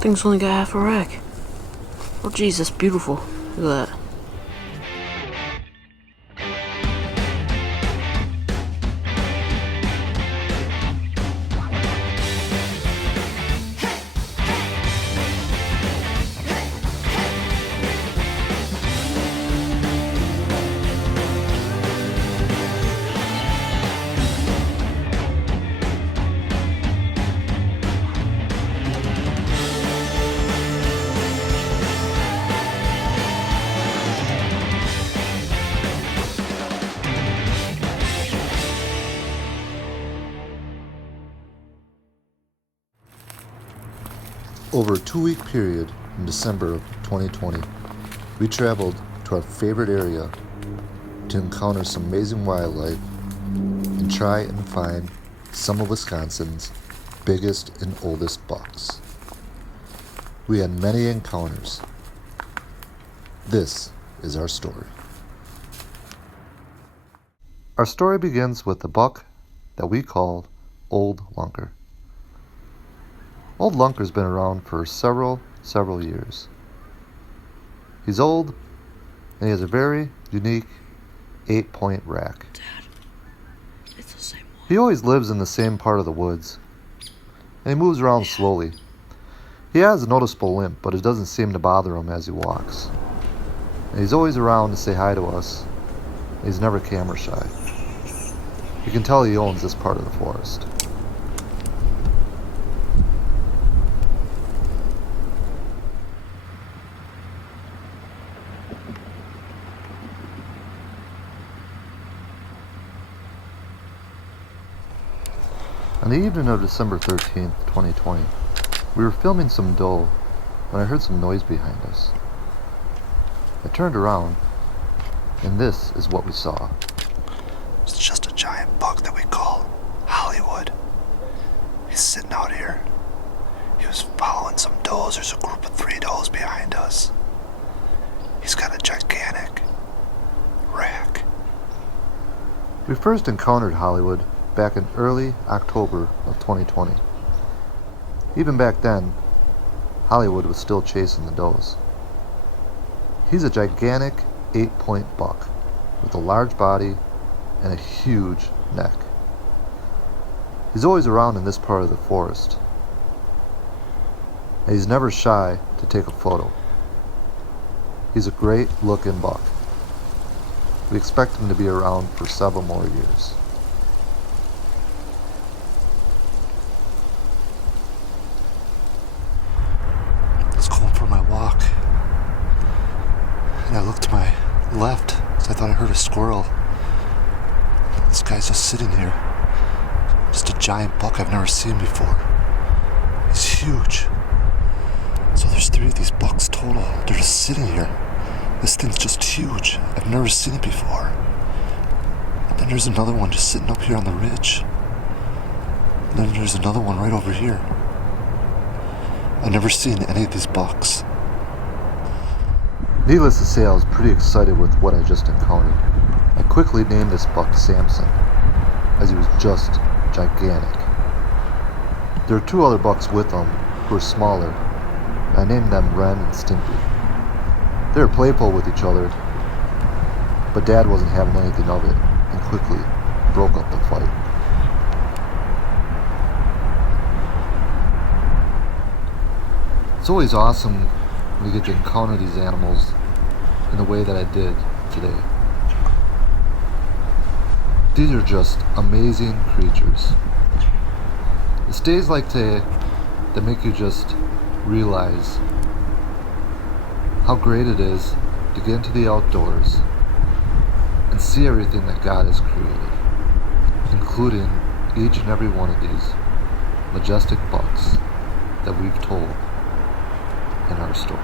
Thing's only got half a rack. Oh geez, that's beautiful. Look at that. Over a 2-week period in December of 2020, we traveled to our favorite area to encounter some amazing wildlife and try and find some of Wisconsin's biggest and oldest bucks. We had many encounters. This is our story. Our story begins with the buck that we call Old Lunker. Old Lunker's been around for several years. He's old, and he has a very unique 8-point rack. Dad, it's the same one. He always lives in the same part of the woods, and he moves around slowly. He has a noticeable limp, but it doesn't seem to bother him as he walks. And he's always around to say hi to us. He's never camera shy. You can tell he owns this part of the forest. On the evening of December 13th, 2020, we were filming some doe when I heard some noise behind us. I turned around, and this is what we saw. It's just a giant buck that we call Hollywood. He's sitting out here. He was following some does. There's a group of 3 does behind us. He's got a gigantic rack. We first encountered Hollywood back in early October of 2020. Even back then, Hollywood was still chasing the does. He's a gigantic 8-point buck with a large body and a huge neck. He's always around in this part of the forest, and he's never shy to take a photo. He's a great looking buck. We expect him to be around for several more years. And I looked to my left because I thought I heard a squirrel. This guy's just sitting here. Just a giant buck I've never seen before. He's huge. So there's 3 of these bucks total. They're just sitting here. This thing's just huge. I've never seen it before. And then there's another one just sitting up here on the ridge. And then there's another one right over here. I've never seen any of these bucks. Needless to say, I was pretty excited with what I just encountered. I quickly named this buck Samson, as he was just gigantic. There were 2 other bucks with him who were smaller, and I named them Ren and Stimpy. They were playful with each other, but Dad wasn't having anything of it, and quickly broke up the fight. It's always awesome when you get to encounter these animals in the way that I did today. These are just amazing creatures. It's days like today that make you just realize how great it is to get into the outdoors and see everything that God has created, including each and every one of these majestic bucks that we've told in our story.